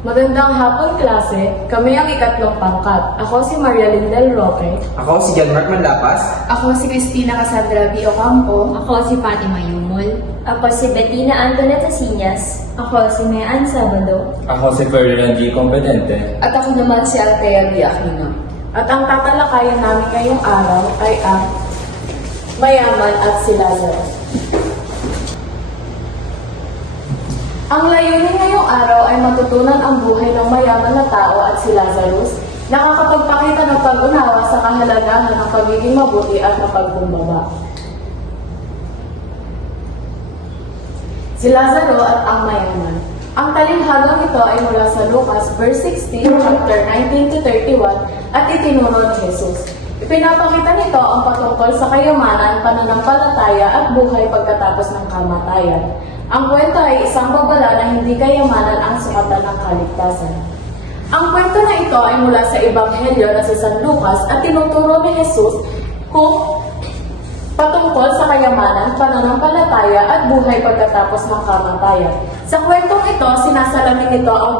Magandang hapon, klase. Kami ang ikatlong pangkat. Ako si Maria Lindel Roque. Ako si John Mark Manlapas. Ako si Cristina Cassandra B. Ocampo. Ako si Fatima Yumol. Ako si Bettina Antoneta Sinyas. Ako si Mayan Sabado. Ako si Ferdinand G. Competente. At ako naman si Althea B. Aquino. At ang tatalakayan namin ngayong araw ay ang mayaman at si Lazaro. Ang layunin ngayong araw ay matutunan ang buhay ng mayaman na tao at si Lazarus, nakakapagpakita ng pag-unawa sa kahalagahan ng pagiging mabuti at mapagkumbaba. Si Lazaro at ang mayaman. Ang talinghagang ito ay mula sa Lucas verse 16, chapter 19 to 31 at itinuro ni Jesus. Ipinapakita nito ang patungkol sa kayamanan, pananampalataya at buhay pagkatapos ng kamatayan. Ang kwento ay isang babala na hindi kayamanan ang sukatan ng kaligtasan. Ang kwento na ito ay mula sa Ebanghelyo na si San Lucas at tinuturo ni Jesus kung patungkol sa kayamanan, pananampalataya at buhay pagkatapos ng kamatayan. Sa kwentong ito, sinasalamin nito ang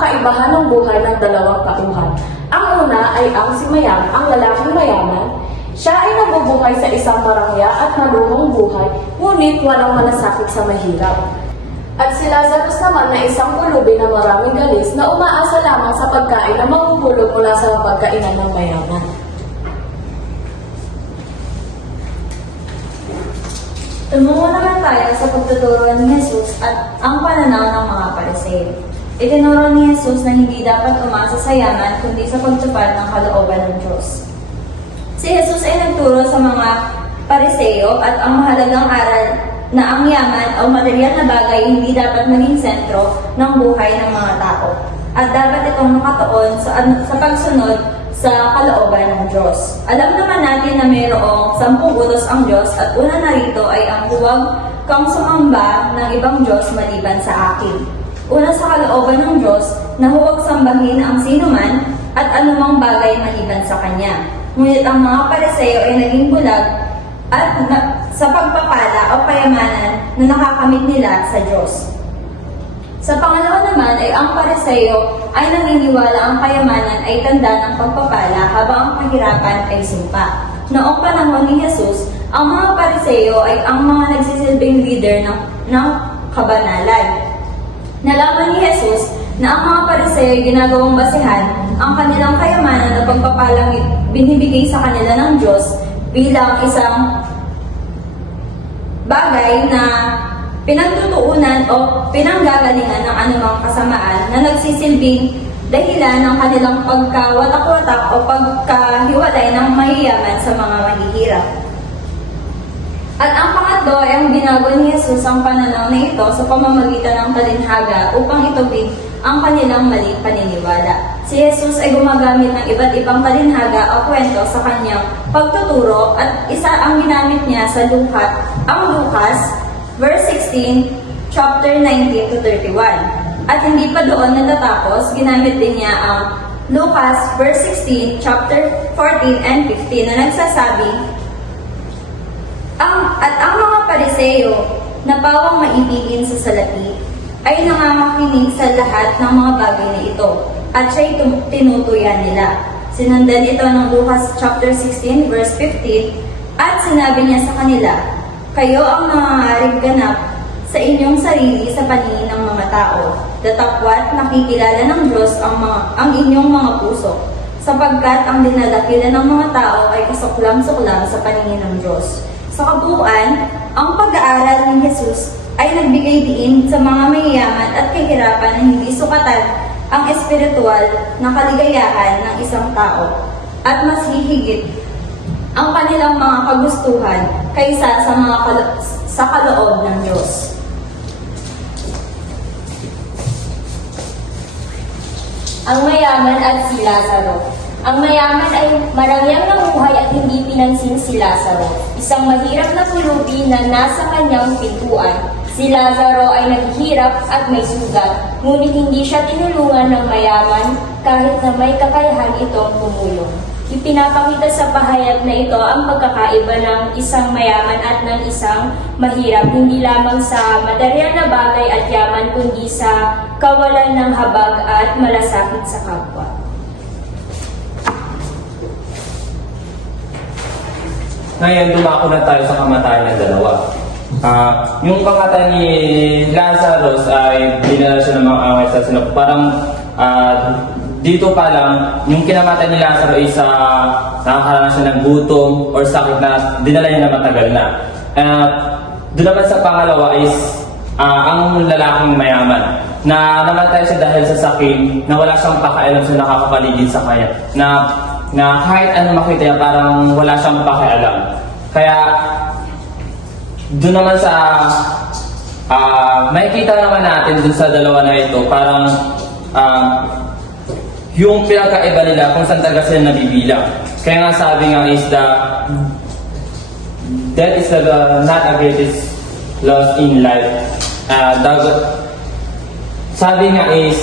kaibahan ng buhay ng dalawang tauhan. Ang una ay ang lalaking mayaman. Siya ay nabubuhay sa isang marangya at maluhong buhay, ngunit walang malasakit sa mahirap. At si Lazarus naman na isang pulubi na maraming galis na umaasa lamang sa pagkain na mahuhulog mula sa pagkainan ng mayaman. Tumungo naman tayo sa pagtuturo ni Jesus at ang pananaw ng mga Pariseo. Itinuro ni Jesus na hindi dapat umasa sa yaman kundi sa pagtupad ng kalooban ng Diyos. Si Jesus ay nagturo sa mga Pariseo at ang mahalagang aral na ang yaman o material na bagay hindi dapat maging sentro ng buhay ng mga tao at dapat itong nakatuon sa pagsunod sa kalooban ng Diyos. Alam naman natin na mayroong 10 utos ang Diyos at una na rito ay ang huwag kang sumamba ng ibang Diyos maliban sa akin. Una sa kalooban ng Diyos na huwag sambahin ang sinuman at anumang bagay maliban sa Kanya. Ngunit ang mga Pariseo ay naging bulag at sa pagpapala o kayamanan na nakakamit nila sa Diyos. Sa pangalawa naman ay ang Pariseo ay naniniwala ang kayamanan ay tanda ng pagpapala habang ang kahirapan ay sumpa. Noong panahon ni Jesus, ang mga Pariseo ay ang mga nagsisilbing leader ng kabanalan. Nalaman ni Jesus na ang mga Pariseo ay ginagawang basehan ang kanilang kayamanan at pagpapalang binibigay sa kanila ng Diyos bilang isang bagay na pinagtutuunan o pinanggagalingan ng anumang kasamaan na nagsisilbing dahilan ng kanilang pagkawatak-watak o pagkahiwalay ng mahiyaman sa mga mahihirap. At ang pangatlo ay ang binago ni Jesus ang pananaw na ito sa pamamagitan ng talinhaga upang itubig ang kanilang maling paniniwala. Si Jesus ay gumagamit ng iba't ibang talinhaga o kwento sa kanyang pagtuturo at isa ang ginamit niya sa Lucas, verse 16, chapter 19 to 31. At hindi pa doon natatapos, ginamit din niya ang Lucas, verse 16, chapter 14 and 15 na nagsasabi, at ang mga Pariseo na pawang maibigin sa salapi ay nangangakinig sa lahat ng mga bagay na ito at siya'y tinutuyan nila. Sinundan ito ng Lucas chapter 16 verse 15 at sinabi niya sa kanila, kayo ang maaaring ganap sa inyong sarili sa paningin ng mga tao, datapwat nakikilala ng Diyos ang inyong mga puso, sapagkat ang dinadakila ng mga tao ay kasuklam-suklam sa paningin ng Diyos. Sa kabuuan, ang pag-aaral ni Jesus ay nagbigay diin sa mga mayayaman at kahirapan na hindi sukatan ang espiritual na kaligayahan ng isang tao at mas hihigit ang kanilang mga kagustuhan kaysa sa kaloob ng Diyos. Ang mayaman at si Lazaro. Ang mayaman ay marangyang namuhay at hindi pinansin si Lazaro, isang mahirap na pulubi na nasa kanyang pintuan. Si Lazaro ay naghihirap at may sugat, ngunit hindi siya tinulungan ng mayaman kahit na may kakayahan itong tumulong. Ipinapakita sa pahayag na ito ang pagkakaiba ng isang mayaman at ng isang mahirap, hindi lamang sa material na bagay at yaman, kundi sa kawalan ng habag at malasakit sa kapwa. Ngayon, dumako na tayo sa kamatayan ng dalawa. Yung kamatayan ni Lazarus ay dinala siya ng mga away sa sinap. Parang dito pa lang, yung kinamatay ni Lazarus ay nakakaranas siya ng gutom or sakit na dinala niya na matagal na. Doon naman sa pangalawa is ang lalaking mayaman na namatay siya dahil sa sakit na wala siyang pakialam sa nakakapaligid sa kanya. Na kahit ano makita niya, parang wala siyang pakialam. Kaya doon naman sa makikita naman natin doon sa dalawa na ito, parang yung pinagkaiba nila kung saan talaga sila nabibilang. Kaya nga sabi nga is that is not the greatest loss in life. Sabi nga is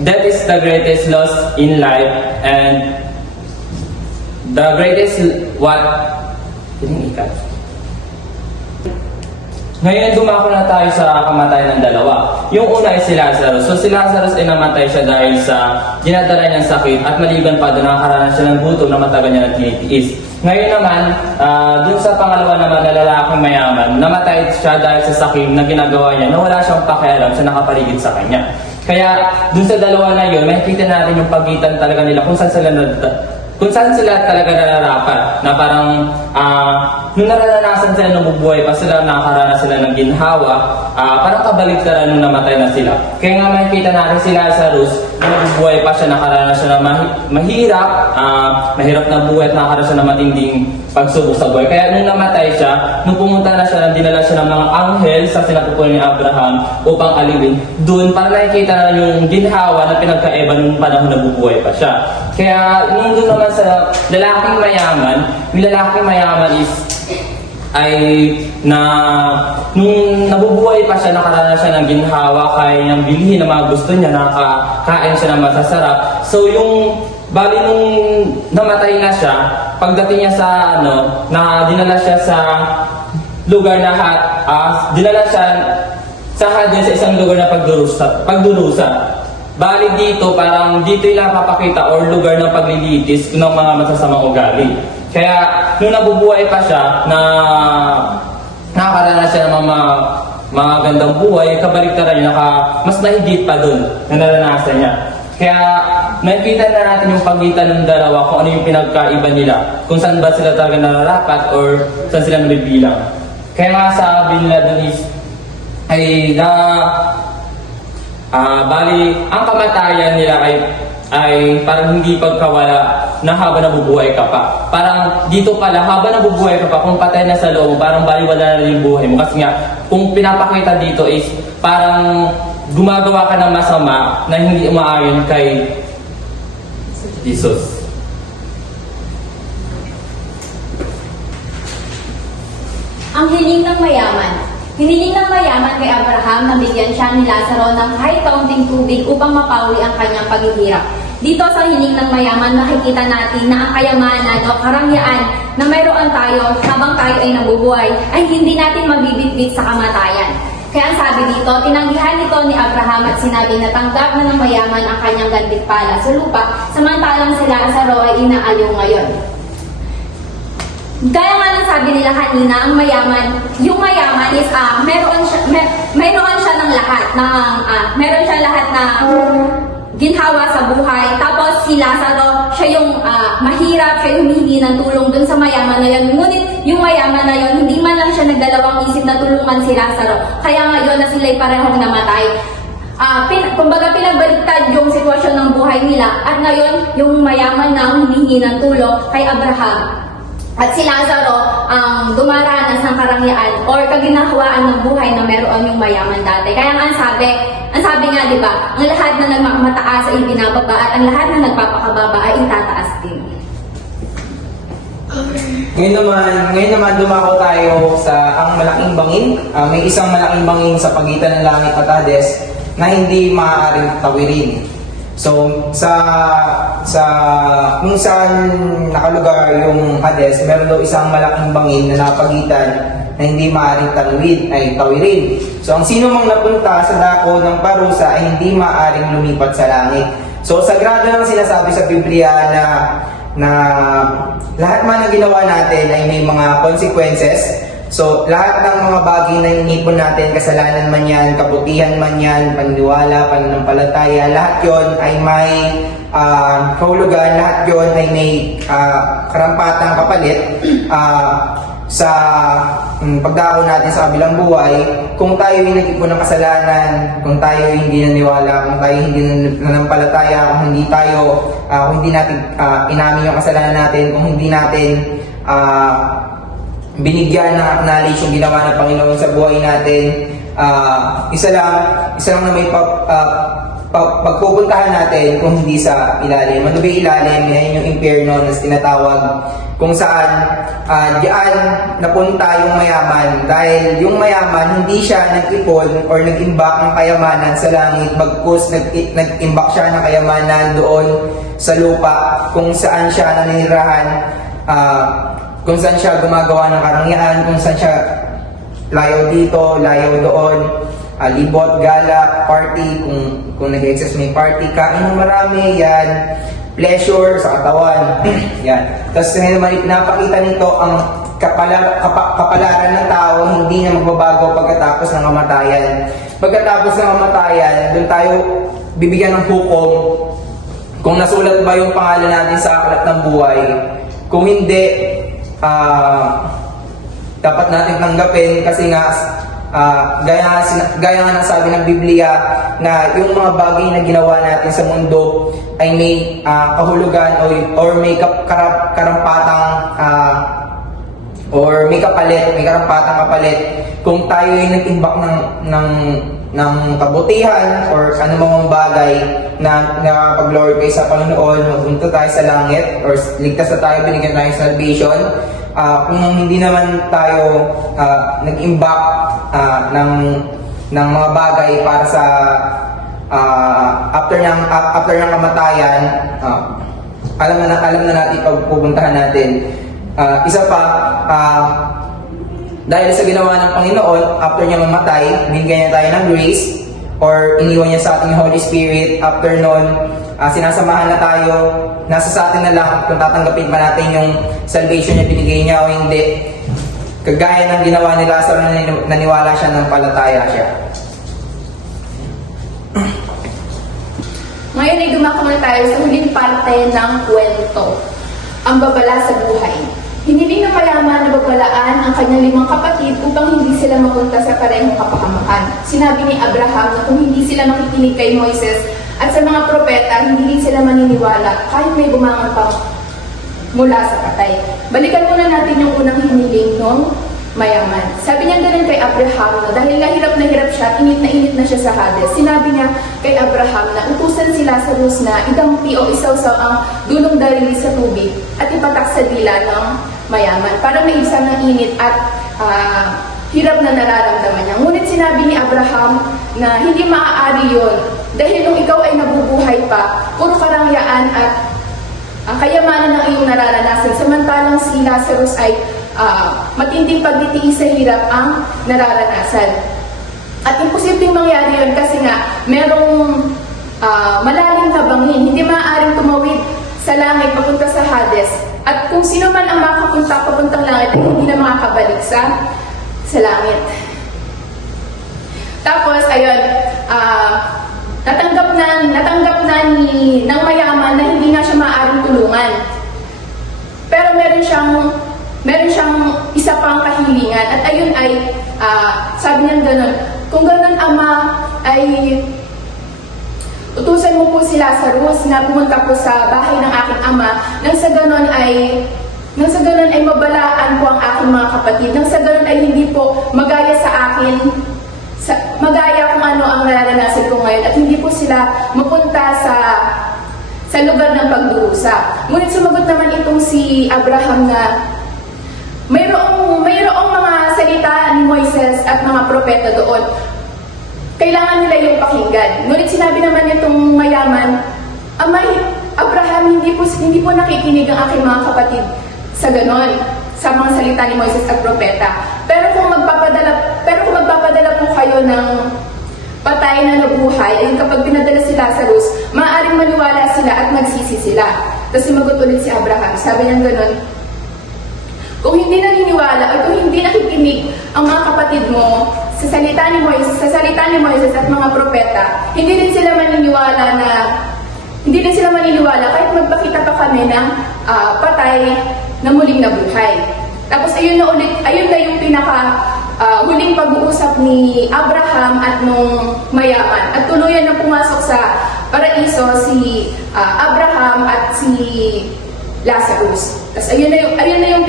that is the greatest loss in life, and the greatest Ngayon, dumako na tayo sa kamatayan ng dalawa. Yung una ay si Lazarus. So, si Lazarus ay namatay siya dahil sa dinadala niyang sakit at maliban pa doon nakakaranas siya ng gutom na matagal niya nagtinitiis. Ngayon naman, dun sa pangalawa naman na lalaking mayaman, namatay siya dahil sa sakit na ginagawa niya na wala siyang pakialam sa nakapaligid sa kanya. Kaya, dun sa dalawa na yun, makikita natin yung pagitan talaga nila kung saan sila talaga nararapat, na parang nung naranasan sila nung bubuhay pa sila, nakakaranas sila ng ginhawa, parang kabaliktaran nung namatay na sila. Kaya nga makikita natin si Lazarus, nung bubuhay pa siya, nakaranas siya ng mahirap na buhay at nakaranas siya ng matinding pagsubok sa buhay. Kaya nung namatay siya, nung pumunta na siya, dinala siya ng mga anghel sa sinapupunan ni Abraham upang alipin, doon para nakikita na yung ginhawa na pinagkaiba nung panahon na bubuhay pa siya. Kaya nung doon naman sa lalaking mayaman, yung lalaking mayaman nung nabubuhay pa siya, nakaranas siya ng ginhawa, kaya niyang bilhin ng mga gusto niya, nakakain siya ng masasarap. So yung bali nung namatay na siya, pagdating niya sa dinala siya sa lugar na dinala siya sa isang lugar na pagdurusa. Bali dito, parang dito yung napapakita or lugar ng paglilitis ng mga masasamang ugali. Kaya nung nabubuhay pa siya, nakakaranas siya ng mga gandang buhay, kabaliktaran niya, mas nahigit pa dun na naranasan niya. Kaya nakikita na natin yung pagitan ng dalawa kung ano yung pinagkaiba nila, kung saan ba sila talaga nararapat or saan sila nabibilang. Kaya nga sabi nila dun bali, ang kamatayan nila ay parang hindi pagkawala na habang nabubuhay ka pa. Parang dito pala, habang nabubuhay ka pa, kung patay na sa loob mo, parang bali wala na rin yung buhay mo. Kasi nga, kung pinapakita dito is parang gumagawa ka ng masama na hindi umaayon kay Jesus. Ang hiling ng mayaman. Hiniling ng mayaman kay Abraham na bigyan siya ni Lazaro ng kahit kaunting tubig upang mapawi ang kanyang paghihirap. Dito sa hiling ng mayaman, makikita natin na ang kayamanan o karangyaan na mayroon tayo habang tayo ay nabubuhay ay hindi natin mabibitbit sa kamatayan. Kaya ang sabi dito, tinanggihan nito ni Abraham at sinabi na tanggap na ng mayaman ang kanyang gantimpala sa lupa, samantalang si Lazaro ay inaayaw ngayon. Gaya nga ng sabi nila kanina, ang mayaman, yung mayaman is meron siya ng lahat, meron siya lahat na ginhawa sa buhay. Tapos si Lazaro, siya yung mahirap, siya yung humihingi ng tulong dun sa mayaman na yun. Ngunit yung mayaman na yun, hindi man lang siya nagdalawang isip na tulungan si Lazaro. Kaya ngayon na sila'y parehong namatay. Kumbaga pinagbaliktad yung sitwasyon ng buhay nila. At ngayon, yung mayaman na humihingi ng tulong kay Abraham. At si Lazaro ang dumaranas ng karangyaan or kaginahawaan ng buhay na meron yung mayaman dati. Kaya ang sabi nga, di ba, ang lahat na nagmataas ay binababa at ang lahat na nagpapakababa ay itataas din. Ngayon naman dumako tayo sa ang malaking bangin. May isang malaking bangin sa pagitan ng langit at Hades na hindi maaaring tawirin. So, kung saan nakalugar yung Hades, meron daw isang malaking bangin na napagitan na hindi maaaring tawirin. So, ang sino mang napunta sa dako ng parusa ay hindi maaaring lumipat sa langit. So, sagrado lang sinasabi sa Biblia na lahat man ng ginawa natin ay may mga consequences. So, lahat ng mga bagay na inipon natin, kasalanan man yan, kabutihan man yan, paniniwala, pananampalataya, lahat yon ay may kahulugan, lahat yon ay may karampatang kapalit sa pagdako natin sa kabilang buhay. Kung tayo ay nag-ipon ng kasalanan, kung tayo ay hindi naniwala, kung tayo hindi nanampalataya, kung hindi natin inamin yung kasalanan natin, kung hindi natin binigyan ng knowledge yung ginawa ng Panginoon sa buhay natin, isa lang na may pagpupuntahan natin kung hindi sa ilalim. Ano ba ilalim? Yan yung impyerno na tinatawag, kung saan diyan napunta yung mayaman. Dahil yung mayaman, hindi siya nag-ipon or nag-imbak ng kayamanan sa langit, bagkus nag-imbak siya ng kayamanan doon sa lupa, kung saan siya naninirahan, kung saan siya gumagawa ng karangyaan, kung saan siya layaw dito, layaw doon, libot, gala, party, kung nag-excess may party, kain ng marami, yan, pleasure sa katawan, yan. Tapos ngayon naman ipinapakita nito ang kapalaran ng tao, hindi na magbabago pagkatapos ng kamatayan. Pagkatapos ng kamatayan, doon tayo bibigyan ng hukom kung nasulat ba yung pangalan natin sa aklat ng buhay. Kung hindi, dapat natin tanggapin kasi nga gaya nga ng sabi ng Biblia na yung mga bagay na ginawa natin sa mundo ay may kahulugan or may karampatang or may karampatang kapalit. Kung tayo ay nag-imbak ng kabutihan or anumang bagay na nakapag-glorify sa Panginoon, mapunta tayo sa langit or ligtas na tayo, binigyan tayo ng salvation. Kung hindi naman tayo nag-imbak ng mga bagay para sa after ng kamatayan, alam na natin pagpupuntahan natin. Isa pa, dahil sa ginawa ng Panginoon, after niya mamatay, binigyan niya tayo ng grace or iniwan niya sa ating Holy Spirit. After nun, sinasamahan na tayo, nasa sa atin na lang kung tatanggapin pa natin yung salvation niya, binigay niya o hindi. Kagaya ng ginawa ni Lazaro na naniwala siya ng palataya siya. Ngayon ay dumako na tayo sa huling parte ng kwento, ang babala sa buhay. Hiniling ng mayaman na babalaan ang kanyang 5 kapatid upang hindi sila mapunta sa parehong kapahamakan. Sinabi ni Abraham na kung hindi sila makikinig kay Moises at sa mga propeta, hindi din sila maniniwala kahit may bumangon pa mula sa patay. Balikan muna natin yung unang hiniling ng mayaman. Sabi niya ganun kay Abraham na dahil nahirap siya, init na siya sa Hades. Sinabi niya kay Abraham na utusan si Lazarus na idampi o isawsaw ang dulong darili sa tubig at ipatak sa dila ng mayaman para maibsan ng init at hirap na nararamdaman niya. Ngunit sinabi ni Abraham na hindi maaari yun dahil nung ikaw ay nabubuhay pa, puro karangyaan at kayamanan ng iyong nararanasan, samantalang si Lazarus ay matinding pagtitiis sa hirap ang nararanasan. At imposibleng mangyari yun kasi nga merong malalim na bangin, hindi maaaring tumawid sa langit papunta sa Hades. At kung sino man ang makapunta papuntang langit ay hindi na makakabalik sa langit. Tapos ayun, natanggap na ng mayaman na hindi nga siya maaaring tulungan. Pero meron siyang isa pang kahilingan at ayun ay sabi niya gano'n, kung gano'n Ama ay utusan mo po si Lazarus na pumunta po sa bahay ng aking ama nang sa ganon ay mabalaan po ang aking mga kapatid, nang sa ganon ay hindi po magaya sa akin, magaya kung ano ang nararanasan ko ngayon at hindi po sila mapunta sa lugar ng pagdurusa. Ngunit sumagot naman itong si Abraham na mayroong mga salita ni Moises at mga propeta doon. Kailangan nila yung pakinggan. Ngunit sinabi naman nitong mayaman Abraham, hindi po nakikinig ang aking mga kapatid sa ganon, sa mga salita ni Moises at propeta. Pero kung magpapadala po kayo ng patay na nabuhay, ay kapag pinadala si Lazarus, maaaring maniwala sila at magsisi sila. Tapos sumagot ulit si Abraham. Sabi niya ganon, kung hindi naniniwala o kung hindi nakikinig ang mga kapatid mo sa salita ni Moises at mga propeta, hindi din sila maniniwala kahit magpakita pa kami ng patay na muling nabuhay. Tapos ayun na yung huling pag-uusap ni Abraham at nung mayaman. At tuluyan na pumasok sa paraiso si Abraham at si Lazarus. Tapos ayun na yung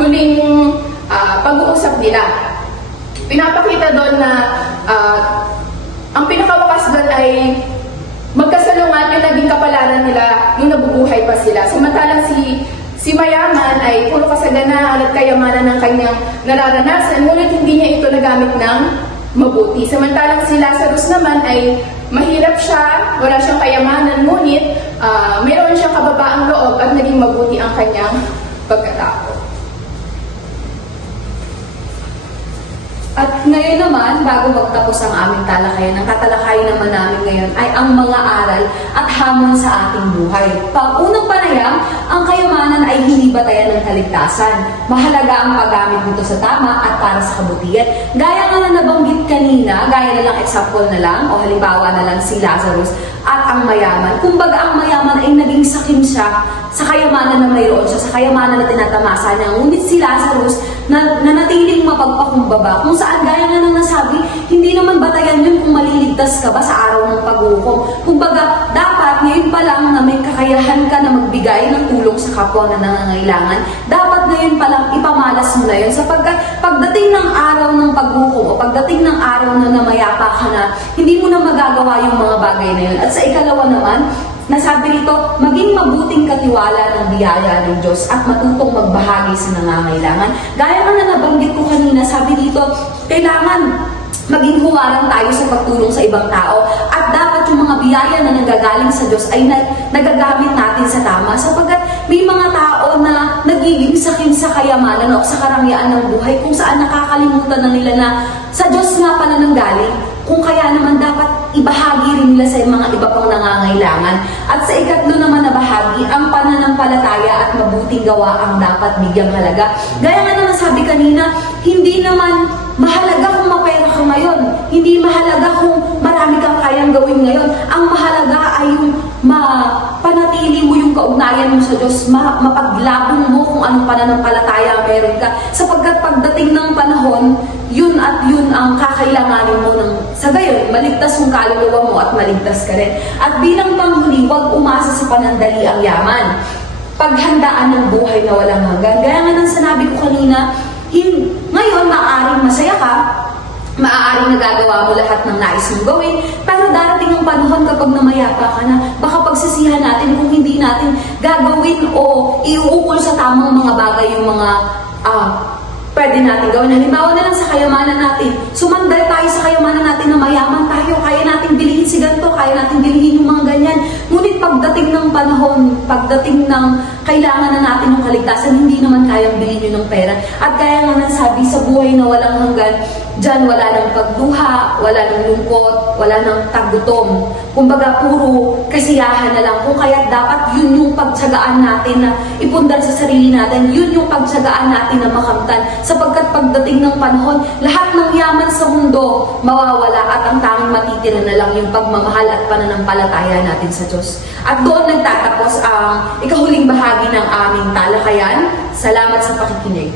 huling pag-uusap nila. Pinapakita doon na ang pinakawakas doon ay magkasalungat yung naging kapalaran nila nung nabubuhay pa sila. Samantalang si mayaman ay puro kasaganaan at kayamanan ng kanyang nararanasan, ngunit hindi niya ito nagamit ng mabuti. Samantalang si Lazarus naman ay mahirap siya, wala siyang kayamanan, ngunit mayroon siyang kababaang loob at naging mabuti ang kanyang pagkatao. At ngayon naman, bago magtapos ang aming talakayan, ang tatalakayin naman namin ngayon ay ang mga aral at hamon sa ating buhay. Pang-unang panayam, ang kayamanan ay hindi batayan ng kaligtasan. Mahalaga ang paggamit nito sa tama at para sa kabutihan. Gaya nga na nabanggit kanina, gaya na lang example na lang, o halimbawa na lang si Lazarus at ang mayaman. Kumbaga ang mayaman ay naging sakim siya sa kayamanan na mayroon siya, sa kayamanan na tinatamasa niya. Ngunit si Lazarus na nanatiling mapagpakumbaba, kung saan gaya nga nang nasabi, hindi naman batayan yun kung maliligtas ka ba sa araw ng paghukom. Kumbaga, dapat ngayon pa lang na may kakayahan ka na magbigay ng tulong sa kapwa na nangangailangan, dapat ngayon pa lang ipamalas mo na yun, sapagkat pagdating ng araw ng paghukom o pagdating ng araw na namayapa ka na, hindi mo na magagawa yung mga bagay na yun. At sa ikalawa naman, nasabi rito, maging mabuting katiwala ng biyaya ng Diyos at matutong magbahagi sa nangangailangan. Gaya nga na nabanggit ko kanina, sabi dito, kailangan maging huwarang tayo sa pagtulong sa ibang tao at dapat yung mga biyaya na nanggagaling sa Diyos ay nagagamit natin sa tama, sapagkat may mga tao na nagiging sakim sa kayamanan o sa karangyaan ng buhay kung saan nakakalimutan na nila na sa Diyos nga pala nanggaling. Kung kaya naman dapat ibahagi rin nila sa mga iba pang nangangailangan. At sa ikatlo naman na bahagi, ang pananampalataya at mabuting gawa ang dapat bigyang halaga. Gaya nga na nasabi kanina, hindi naman mahalaga kung mapera ka ngayon. Hindi mahalaga kung marami kang kayang gawin ngayon. Ang mahalaga ay yung mapanatili mo yung kaugnayan mo sa Diyos, mapaglabong mo kung anong pananampalataya meron ka. Sapagkat pagdating ng panahon, yun at yun ang kakailanganin mo sa gayon, maligtas mong kaluluwa mo at maligtas ka rin. At bilang panghuli, huwag umasa sa panandali ang yaman. Paghandaan ng buhay na walang hanggan. Gaya nga nang sinabi ko kanina, ngayon maaaring masaya ka, maaaring nagagawa mo lahat ng nais mong gawin, pero darating ang panahon kapag namayapa ka na, baka pagsisihan natin kung hindi natin gagawin o iuukol sa tamang mga bagay yung mga pwede natin gawin. Halimbawa na lang sa kayamanan natin. Sumandal tayo sa kayamanan natin na mayaman tayo. Kaya natin bilhin si ganito, kaya natin bilhin yung mga ganyan. Ngunit pagdating ng panahon, pagdating ng kailangan na natin ng kaligtasan, hindi naman kayang bilhin yun ng pera. At kaya nga nasabi, sa buhay na walang hanggan, dyan wala ng pagduha, wala ng lungkot, wala ng tagutom. Kumbaga, puro kasiyahan na lang. Kung kaya dapat yun yung pagtsagaan natin na ipundar sa sarili natin, yun yung pagtsagaan natin na makamtan. Sapagkat pagdating ng panahon, lahat ng yaman sa mundo mawawala at ang tanging matitira na lang yung pagmamahal at pananampalataya natin sa Diyos. At doon nagtatapos ang ikahuling bahagi ng aming talakayan. Salamat sa pakikinig.